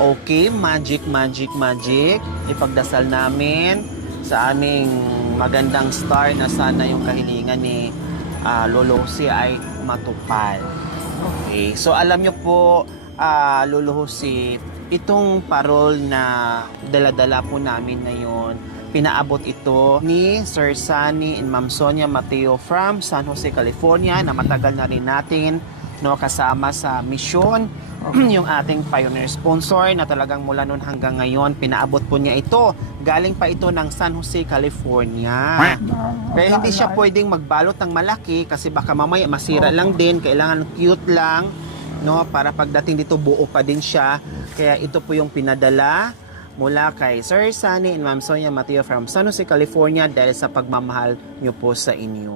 Okay, magic, magic, magic. Ipagdasal namin sa aming magandang star na sana yung kahilingan ni Lolo Jose ay matupad. Okay, so alam nyo po, Lolo Jose, itong parol na dala-dala po namin ngayon, pinaabot ito ni Sir Sunny and Ma'am Sonia Mateo from San Jose, California, na matagal na rin natin kasama sa misyon. Yung ating pioneer sponsor na talagang mula noon hanggang ngayon, pinaabot po niya ito. Galing pa ito ng San Jose, California. Kaya hindi siya pwedeng magbalot ng malaki kasi baka mamaya masira lang din. Kailangan cute lang, no? Para pagdating dito buo pa din siya. Kaya ito po yung pinadala mula kay Sir Sunny and Ma'am Sonia Mateo from San Jose, California dahil sa pagmamahal niyo po sa inyo.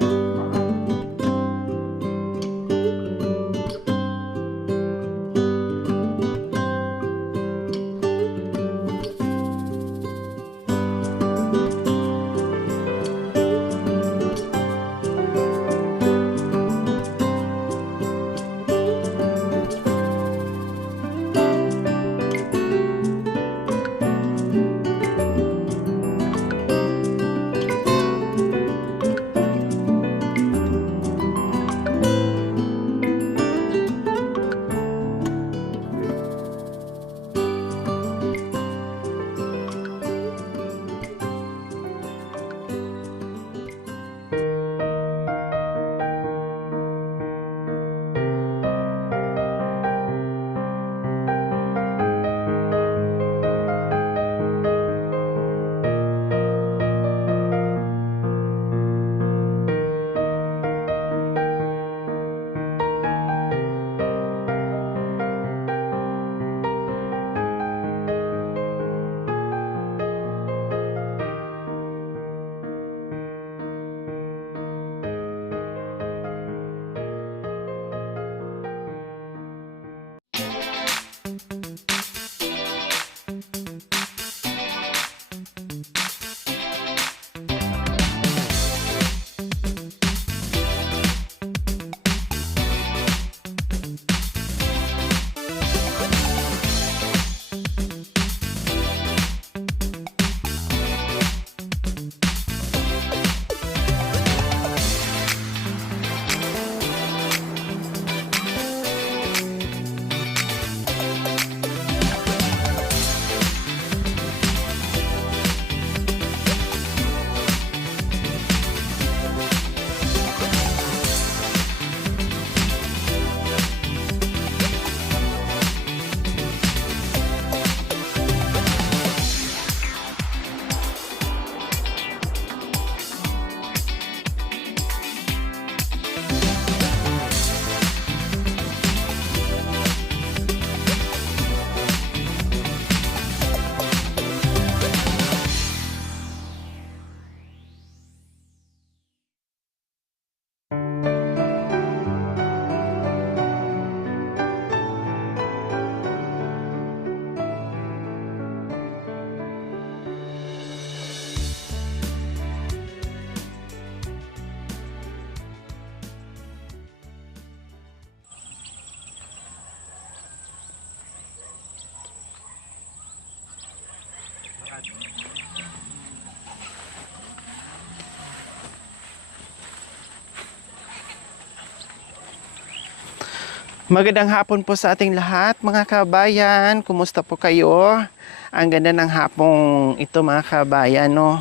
Magandang hapon po sa ating lahat, mga kabayan. Kumusta po kayo? Ang ganda ng hapong ito, mga kabayan, no?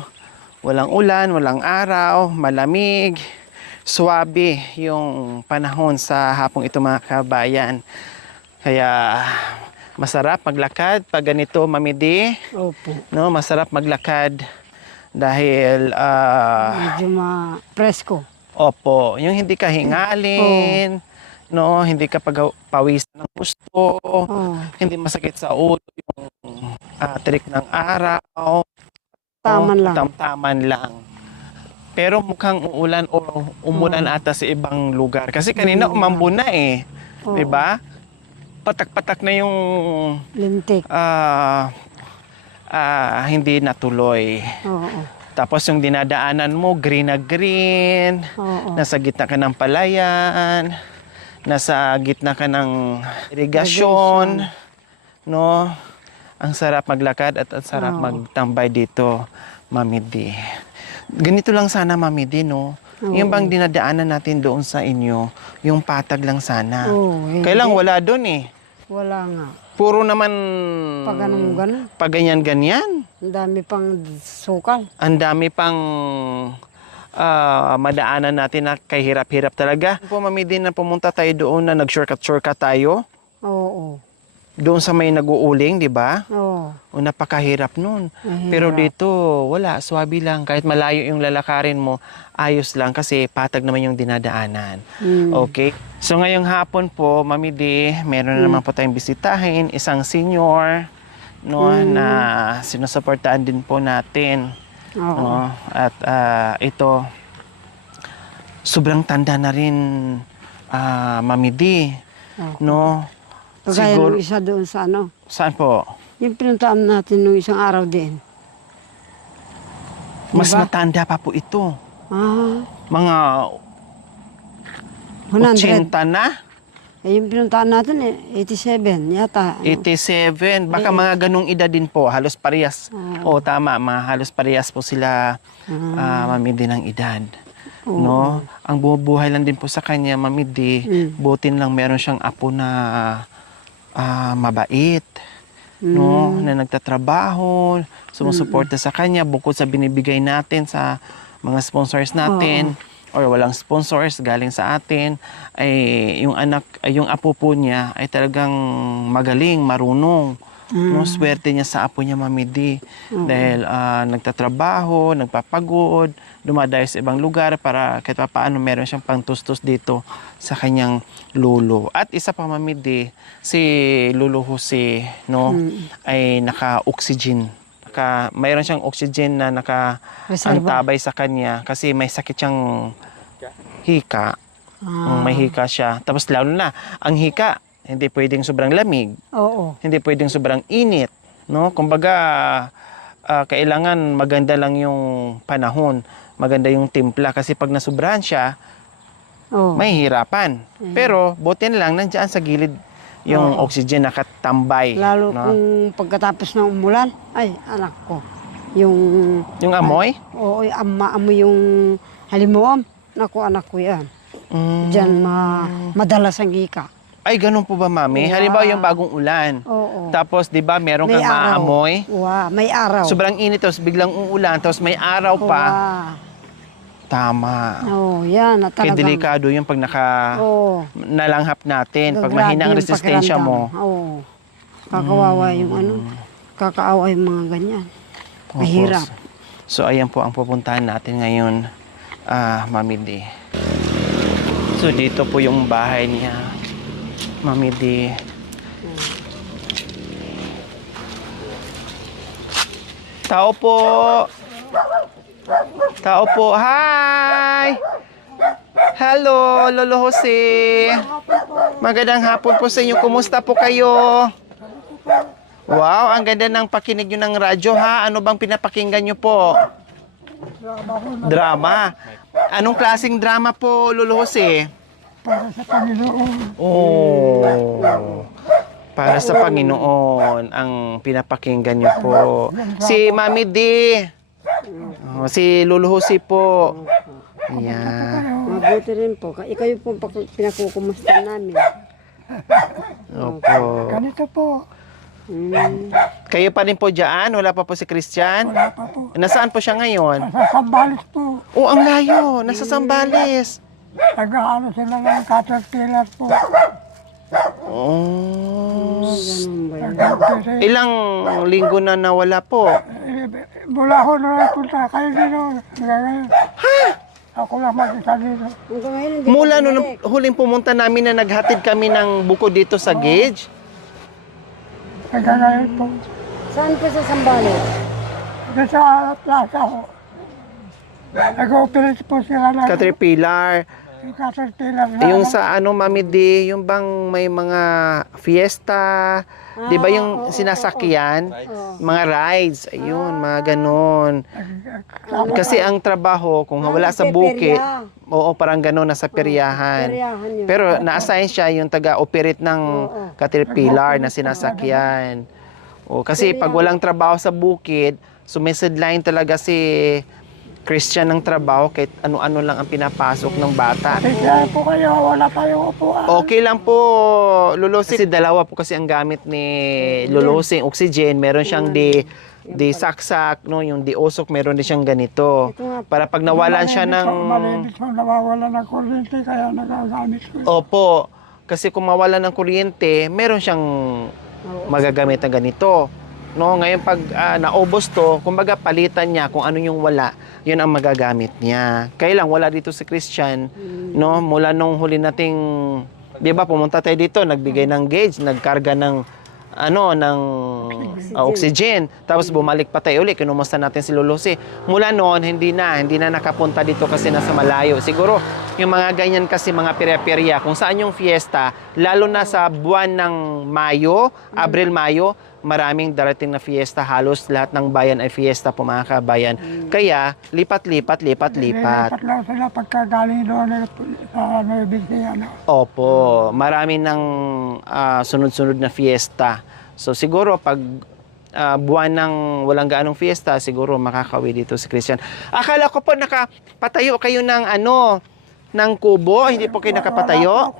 Walang ulan, walang araw, malamig, suwabe yung panahon sa hapong ito, mga kabayan. Kaya masarap maglakad pag ganito, Mamidi. Opo. No, masarap maglakad dahil Medyo presko. opo, yung hindi ka hingalin. No, hindi ka pawis ng gusto, hindi masakit sa ulo yung tirik ng araw. Taman lang. Taman lang. Pero mukhang uulan o umulan ata sa ibang lugar. Kasi kanina umambo na eh. 'Di ba? Patak-patak na yung lintik. Hindi natuloy. Oo. Tapos yung dinadaanan mo, green na green. Oo. Nasa gitna ka ng palayan. Nasa gitna ka ng irigasyon, no? Ang sarap maglakad at ang sarap Oo. magtambay dito, Mami D. Ganito lang sana, Mami D, no? Yung bang dinadaanan natin doon sa inyo, yung patag lang sana. Oo, hindi. Kailang wala doon eh. Wala nga. Puro naman Pag ganun. pag ganyan-ganyan. Ang dami pang sukal. Ang dami pang madaanan natin na kahirap-hirap talaga. Po, Mami D, na pumunta tayo doon na nag-shortcut tayo. Oo. Doon sa may nag-uuling, di ba? Oo. O napakahirap nun. Mahirap. Pero dito, wala, swabe lang. Kahit malayo yung lalakarin mo, ayos lang kasi patag naman yung dinadaanan. Okay? So ngayong hapon po, Mami D, meron na naman po tayong bisitahin, isang senior, no, na sinusuportaan din po natin. Oo. No? At ito, sobrang tanda na rin, Mami D. Oo. No? Kagaya Siguro, ng isa doon sa ano. saan po? Yung pinuntaan natin nung isang araw din. Mas Diba? matanda pa po ito. Mga 100. 80 na? Eh, yung pinuntaan natin 87 yata. 87. Baka mga ganong edad din po. Halos parehas. Oo, tama. Halos parehas po sila, Mami D, ng edad. No? Ang bumubuhay lang din po sa kanya, Mami D, butin lang meron siyang apo na mabait. No? Na nagtatrabaho, sumusuporta sa kanya bukod sa binibigay natin sa mga sponsors natin. Or walang sponsors galing sa atin, ay yung apo po niya ay talagang magaling, marunong. No, swerte niya sa apo niya, Mami D. Dahil nagtatrabaho, nagpapagod, dumadayo sa ibang lugar para kahit paano meron siyang pangtustos dito sa kanyang lolo. At isa pa, Mami D, si Lolo Jose, no, ay naka-oxygen. Mayroon siyang oxygen na naka-antabay sa kanya kasi may sakit siyang hika. May hika siya. Tapos lalo na, ang hika, hindi pwedeng sobrang lamig. Oo. Hindi pwedeng sobrang init. No? Kumbaga, kailangan maganda lang yung panahon. Maganda yung timpla. Kasi pag nasubrahan siya, Oo. may hirapan. Pero, buti na lang, nandiyan sa gilid yung oxygen nakatambay. Lalo no? kung pagkatapos ng umulan, ay, anak ko, yung amoy? Oo, amoy yung halimuam. Naku, anak ko yan. Diyan madalas ang hika. Ay, ganun po ba, Mami? Yeah. Halimbawa yung bagong ulan. Oo. Tapos, di ba, meron May kang araw. maamoy. Wow, may araw. Sobrang init, tapos biglang uulan, tapos may araw pa. Wow. Tama. Oo, yan. Na Kaya talagang, delikado yung pag Oo. nalanghap natin, pag Grabe mahina ang yung resistensya mo. pakiramdam. Oo. Kakawawa yung kakaawa yung mga ganyan. Mahirap. So, ayan po ang pupuntahan natin ngayon, Mami D. So, dito po yung bahay niya, Mami D. Tao po! Tao po. Hi! Hello, Lolo Jose. Magandang hapon po sa inyo. Kumusta po kayo? Wow, ang ganda ng pakinig nyo ng radyo, ha? Ano bang pinapakinggan nyo po? Drama. Anong klaseng drama po, Lolo Jose? Para sa Panginoon. Oh. Para sa Panginoon ang pinapakinggan nyo po. Si Mami D. Si Lolo Jose po. Ayan. Mabuti rin po. Ikaw yung po pinakukumusta namin. Opo. Ganito po. Kayo pa rin po dyan? Wala pa po si Christian? Wala pa po. Nasaan po siya ngayon? Sa Sambales po. Oh, ang layo. Nasa Sambales. Nag-aano sila ng caterpillar po. Oh. Ganun ba yun? Nag-aano Ilang linggo na nawala po? Mula ho na punta kayo dito. Ngayon. Ako lang mag-isa dito. Hanggang ngayon, hindi Mula pa nung bumalik. huling pumunta namin na naghatid kami ng buko dito sa Gage. Kaya ngayon po. Saan po sa Sambales? Doon sa plaza ho. Nag-operate po sila ng Caterpillar. caterpillar. Yung sa ano, Mami D, yung bang may mga fiesta, di ba yung sinasakyan? Mga rides, ayun, mga ganon. Kasi ang trabaho, kung wala sa bukid, oo, parang ganon, nasa peryahan. Peryahan yun. Pero na-assign siya yung taga-operate ng Caterpillar na sinasakyan. O, kasi pag walang trabaho sa bukid, sumisidline talaga si Christian ng trabaho kahit ano-ano lang ang pinapasok ng bata. Kaya po kayo, wala tayong upuan. Okay lang po, Lolosi. Kasi dalawa po kasi ang gamit ni Lolosi, oxygen. Meron siyang di saksak, no? Yung di usok, meron din siyang ganito. Para pag nawalan siya ng... Malinis ko, nawawala ng kuryente, kaya nagagamit ko. Opo, kasi kung mawalan ng kuryente, meron siyang magagamit na ganito. No, ngayon pag naubos to, kumbaga palitan niya kung ano yung wala, yun ang magagamit niya. Kaya lang wala dito si Christian, no? Mula nung huli nating, 'di ba, pumunta tayo dito, nagbigay ng gauge, nagkarga ng oxygen. Tapos bumalik pa tayo uli, kinumusta natin si Lolosi. Mula noon, hindi na nakapunta dito kasi nasa malayo. Siguro, yung mga ganyan kasi mga perya-perya, kung saan yung fiesta, lalo na sa buwan ng Mayo, Abril-Mayo, maraming darating na fiesta. Halos lahat ng bayan ay fiesta po, mga kabayan. Kaya, lipat-lipat. Lipat lang sila pagkagaling doon sa Nueva. Opo, marami ng sunod-sunod na fiesta. So siguro pag buwan ng walang gaanong fiesta, siguro makakawi dito si Christian. Akala ko po nakapatayo kayo ng kubo, hindi po kayo nakapatayo?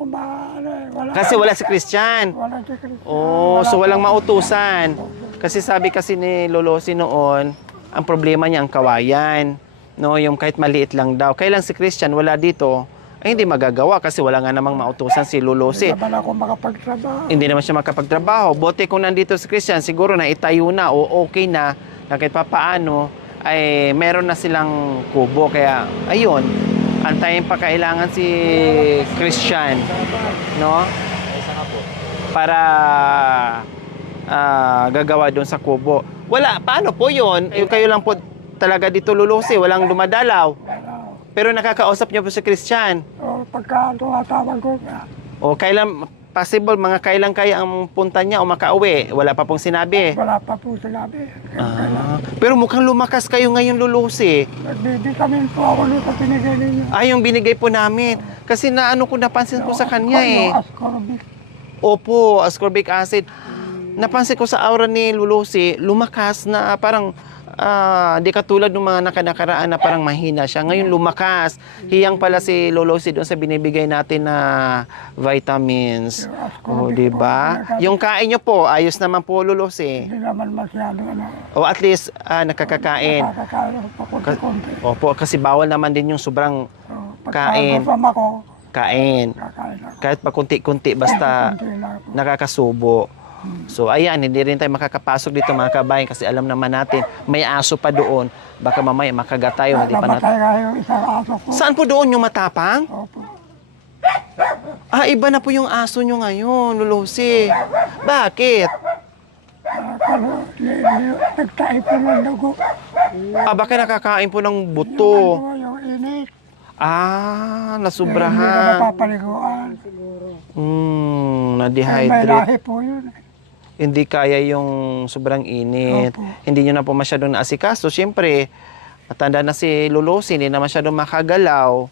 Kasi wala si Christian. Wala si Christian. Oh, so walang mautusan. Kasi sabi kasi ni Lolosi noon, ang problema niya ang kawayan. No, yung kahit maliit lang daw. Kailan si Christian wala dito, ay hindi magagawa kasi wala nga namang mautusan si Lolosi. Hindi naman ako makapagtrabaho. Hindi naman siya makapagtrabaho. Bote kung nandito si Christian, siguro na itayo na o okay na kahit papaano ay meron na silang kubo. Kaya ayun, antayin pa kailangan si Christian, no? Para gagawa doon sa kubo. Wala, paano po yun? Kayo lang po talaga dito Lolosi, walang dumadalaw. Pero nakakausap niyo po si Christian. O, pagka tumatawag ko, O kailan, possible, mga kailan kaya ang punta niya o makauwi? Wala pa pong sinabi. wala pa po sinabi. Pero mukhang lumakas kayo ngayon Lolosi. Nagbibitamin po ako doon sa pinigay ninyo. Yung binigay po namin. Kasi napansin ko sa kanya eh. Yung ascorbic. Opo, ascorbic acid. Napansin ko sa aura ni Lolosi, lumakas na parang di katulad ng mga nakaraan na parang mahina siya. Ngayon lumakas. Hiyang pala si Lolosi doon sa binibigay natin na vitamins. O, di ba? Yung kain nyo po, ayos naman po Lolosi. Hindi naman masyado O at least nakakakain. nakakakain pa konti-konti. Opo, kasi bawal naman din yung sobrang Kain. Pagkakasama ko, kain. kakain ako. Kahit pa kunti-kunti, basta Konti lang po. nakakasubo. So ayan, hindi rin tayo makakapasok dito mga kabayan kasi alam naman natin, may aso pa doon. Baka mamaya makagat tayo, hindi pa natin. Namatay nga yung isang aso ko. Saan po doon yung matapang? Opo. Iba na po yung aso nyo ngayon, Lolosi. Bakit? Nagtae po ng dugo. Baka nakakain po ng buto. Yung init. Hindi Nasubrahan. na napapaliguan. May Na-dehydrate. lahi po yun. Hindi kaya yung sobrang init. Opo. Hindi nyo na po masyadong naasikaso. Siyempre, matanda na si Lolosi, hindi na masyadong makagalaw.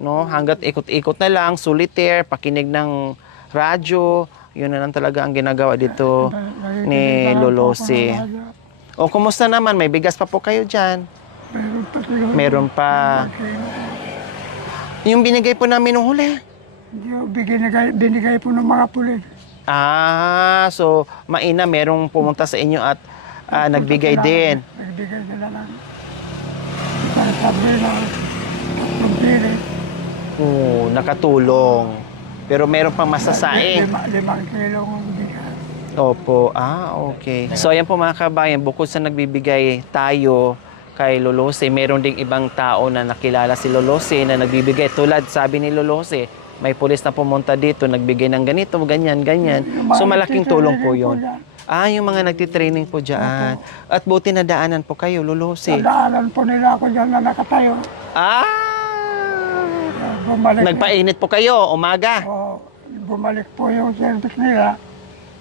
No? Hanggat ikot-ikot na lang, solitaire, pakinig ng radyo. Yun na lang talaga ang ginagawa dito ni Lolosi. O, kumusta naman? May bigas pa po kayo dyan? Meron pa siguro. Meron pa. Yung binigay po namin nung huli. Yung binigay po ng mga pulis. So, maina, merong pumunta sa inyo at nagbigay din. Nagbigay sila ng isang sabi na pagpili. Nakatulong. Pero meron pang masasain. 5 kilong bigas. Opo. Okay. So, ayan po mga kabayan, bukod sa nagbibigay tayo kay Lolosi, meron ding ibang tao na nakilala si Lolosi na nagbibigay. Tulad, sabi ni Lolosi, may pulis na pumunta dito, nagbigay ng ganito, ganyan. So, malaking tulong po yun. Yung mga nagtitraining po dyan. At buti na daanan po kayo, Lolosi. Nadaanan po nila ako dyan na nakatayo. Bumalik. Nagpainit po kayo, umaga. Bumalik po yung service nila.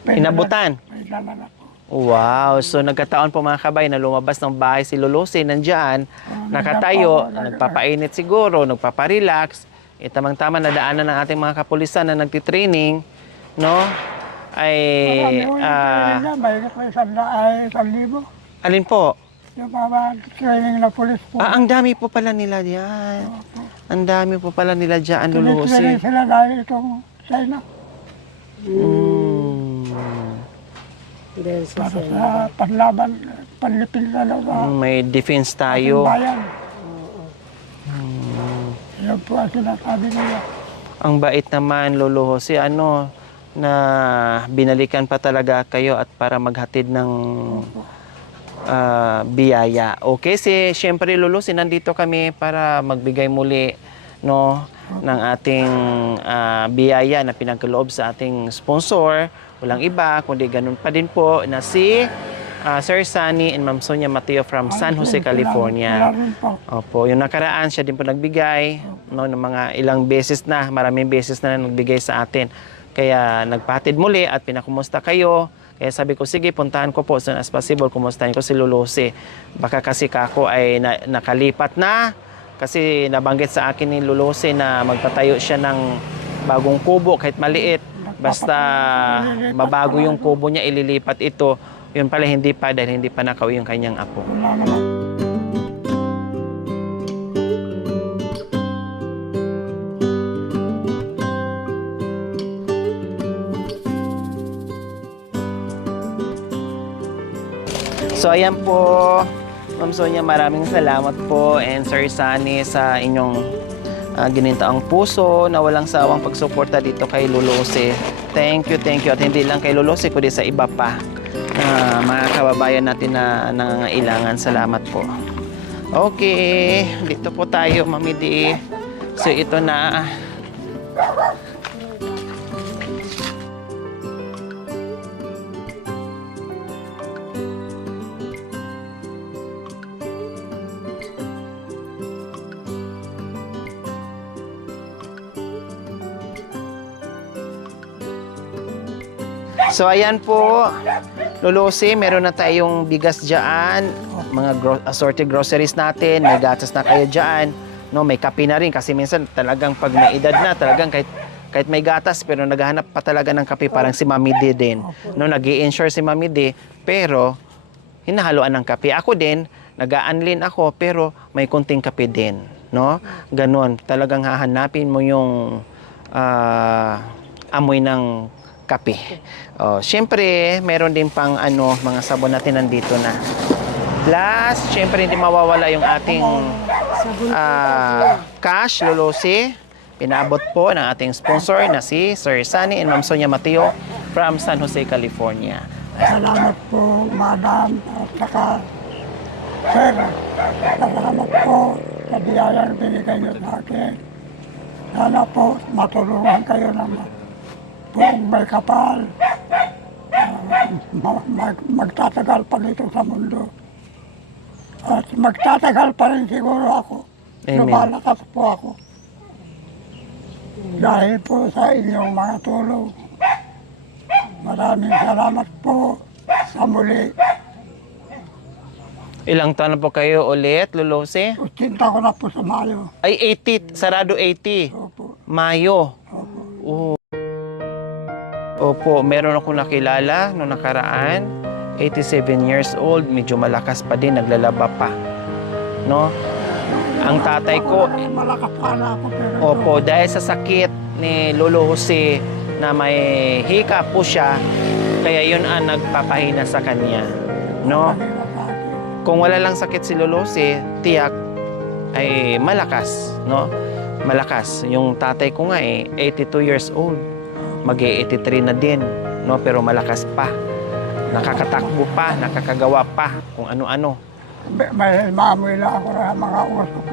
Inabutan. May laman ako. Wow. So, nagkataon po mga kabay na lumabas ng bahay si Lolosi, nandyan, nakatayo, nagpapainit siguro, nagpaparelax. Tamang-tama na daanan ng ating mga kapulisan na nagtitraining, no? ay Marami ko yung training na, mahigit may 1,000. alin po? Yung mga training na pulis po. Ang dami po pala nila diyan. Ang dami po pala nila diyan, Lolo Tinitraining Jose. sila dahil itong China. Dahil sa Para sa panlaban, panlipil na lang sa May defense ating tayo. bayan. Yan po ang sinasabi nila. Ang bait naman, Lolo Jose, na binalikan pa talaga kayo at para maghatid ng biyaya. Okay, syempre, Lolo, nandito kami para magbigay muli, no, ng ating biyaya na pinagkaloob sa ating sponsor. Walang iba, kundi ganun pa din po na si Sir Sunny and Ma'am Sonia Mateo from San Jose, California. Wala rin po. Opo, yung nakaraan siya din po nagbigay, no, ng mga ilang beses na, maraming beses na nagbigay sa atin. Kaya nagpatid muli at pinakumusta kayo. Kaya sabi ko, sige, puntahan ko po as soon as possible. Kumustahin ko si Lolo Jose. Baka kasi kako ay nakalipat na. Kasi nabanggit sa akin ni Lolo Jose na magpatayo siya ng bagong kubo kahit maliit. Basta mabago yung kubo niya, ililipat ito. Yun pala hindi pa dahil hindi pa nakauwi yung kanyang apo. Wala naman. So ayan po, Ma'am Sonia, maraming salamat po and Sir Sunny sa inyong ginintaang puso na walang sawang pagsuporta dito kay Lolo Jose. Thank you. At hindi lang kay Lolo Jose, kundi sa iba pa na mga kababayan natin na nangangailangan. Salamat po. Okay, dito po tayo, Mami Di. So ito na. So ayan po, Lolo Jose, meron na tayong bigas dyan, mga assorted groceries natin, may gatas na kayo dyan, no, may kape na rin kasi minsan talagang pag may edad na, talagang kahit may gatas pero naghahanap pa talaga ng kape, parang si Mami D din. No, nag-i-insure si Mami D pero hinahaluan ng kape. Ako din, nag-a-unlean ako pero may kunting kape din, no? Ganon, talagang hahanapin mo yung amoy ng kape. Siyempre, meron din pang mga sabon natin nandito na. Plus, siyempre hindi mawawala yung ating cash, Lolo Jose. Pinabot po ng ating sponsor na si Sir Sunny and Ma'am Sonia Mateo from San Jose, California. Salamat po, Madam, at saka Sir. Salamat po sa biyayang binigay niyo sa akin. Sana po matulungan kayo naman. Kung may kapal, magtatagal pa dito sa mundo. At magtatagal pa rin siguro ako. Amen. Lumalakas po ako. Dahil po sa inyong mga tulong. Maraming salamat po sa muli. Ilang taon na po kayo ulit, Lolo Jose? 80 ko na po sa Mayo. Ay, 80. Sarado 80. Opo. Mayo. Opo. Opo, meron akong nakilala noong nakaraan. 87 years old, medyo malakas pa din, naglalaba pa. No? Ang tatay ko, Malakas pa na ako. Pero opo, dahil sa sakit ni Lolo Jose na may hika po siya, kaya yun ang nagpapahina sa kanya. No? Kung wala lang sakit si Lolo Jose, tiyak ay malakas, no? Malakas. Yung tatay ko nga 82 years old. Mag-83 na din, no? Pero malakas pa. Nakakatakbo pa, nakakagawa pa kung ano-ano. may maamoy na ako ng mga usok.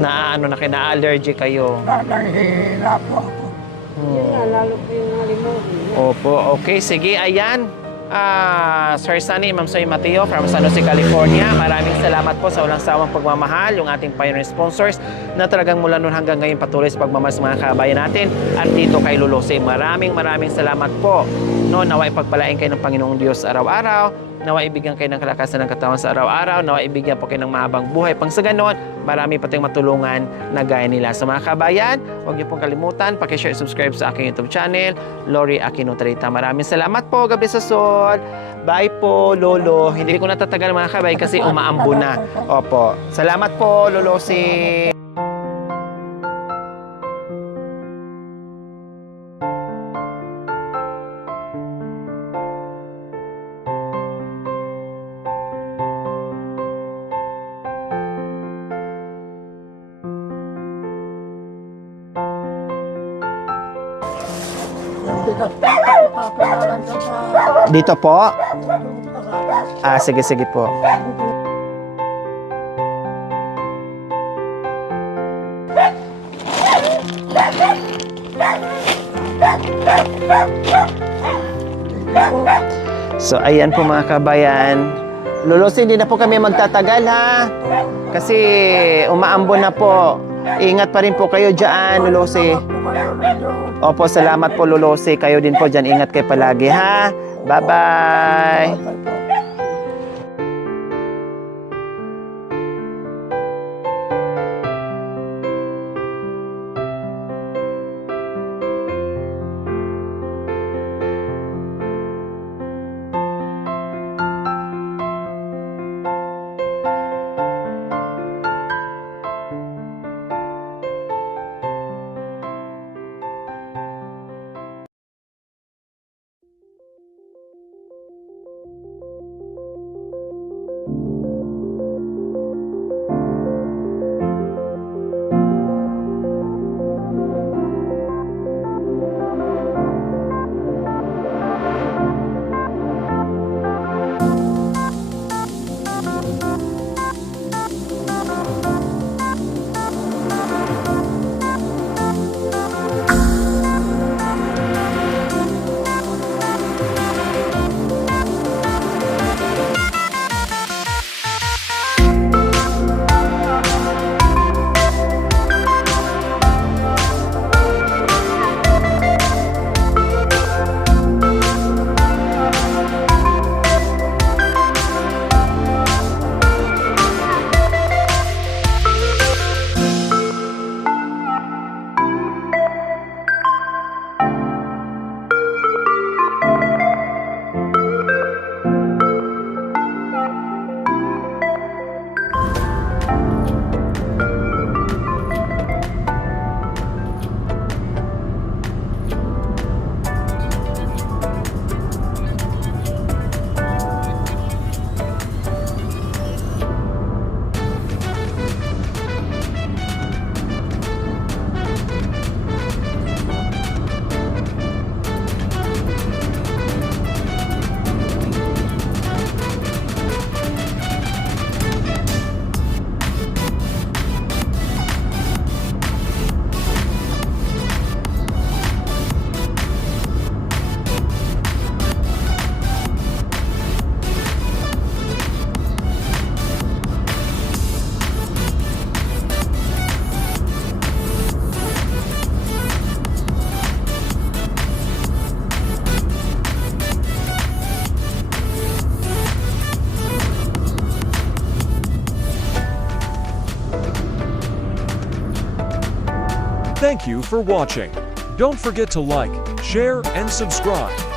Na-allergy kayo. Nanghihina po ako. lalo po yung halimuon. Opo, okay. Sige, ayan. Sir Sunny, Ma'am Sonia Mateo from San Jose, California. Maraming salamat po sa walang sawang pagmamahal, yung ating pioneer sponsors. na talagang mula noon hanggang ngayon patuloy sa pagmamahal sa mga kabayan natin at dito kay Lolo C. Maraming salamat po. No, nawa ipagpalain kayo ng Panginoong Diyos araw-araw. Nawa ibigyan kayo ng kalakasan ng katawan sa araw-araw. Nawa ibigyan po kayo ng mahabang buhay. Pang sa ganon, marami pa tayong matulungan na gaya nila. Sa mga kabayan, huwag niyo pong kalimutan, pakishare, subscribe sa aking YouTube channel, Lori Aquino Tarita. Maraming salamat po, Gabi sa Sol. Bye po, Lolo. Hindi ko natatagal mga kabayan kasi umaambo na. Opo. Salamat po, Lolo si. Bigas pa, papalaran ka pa. Dito po. Sige po. So, ayan po mga kabayan. Lolo, hindi na po kami magtatagal ha. Kasi umaambon na po. Ingat pa rin po kayo dyan, Lolo. Opo, salamat po, Lolo. Kayo din po dyan. Ingat kayo palagi ha. Bye-bye. Thank you for watching. Don't forget to like, share, and subscribe.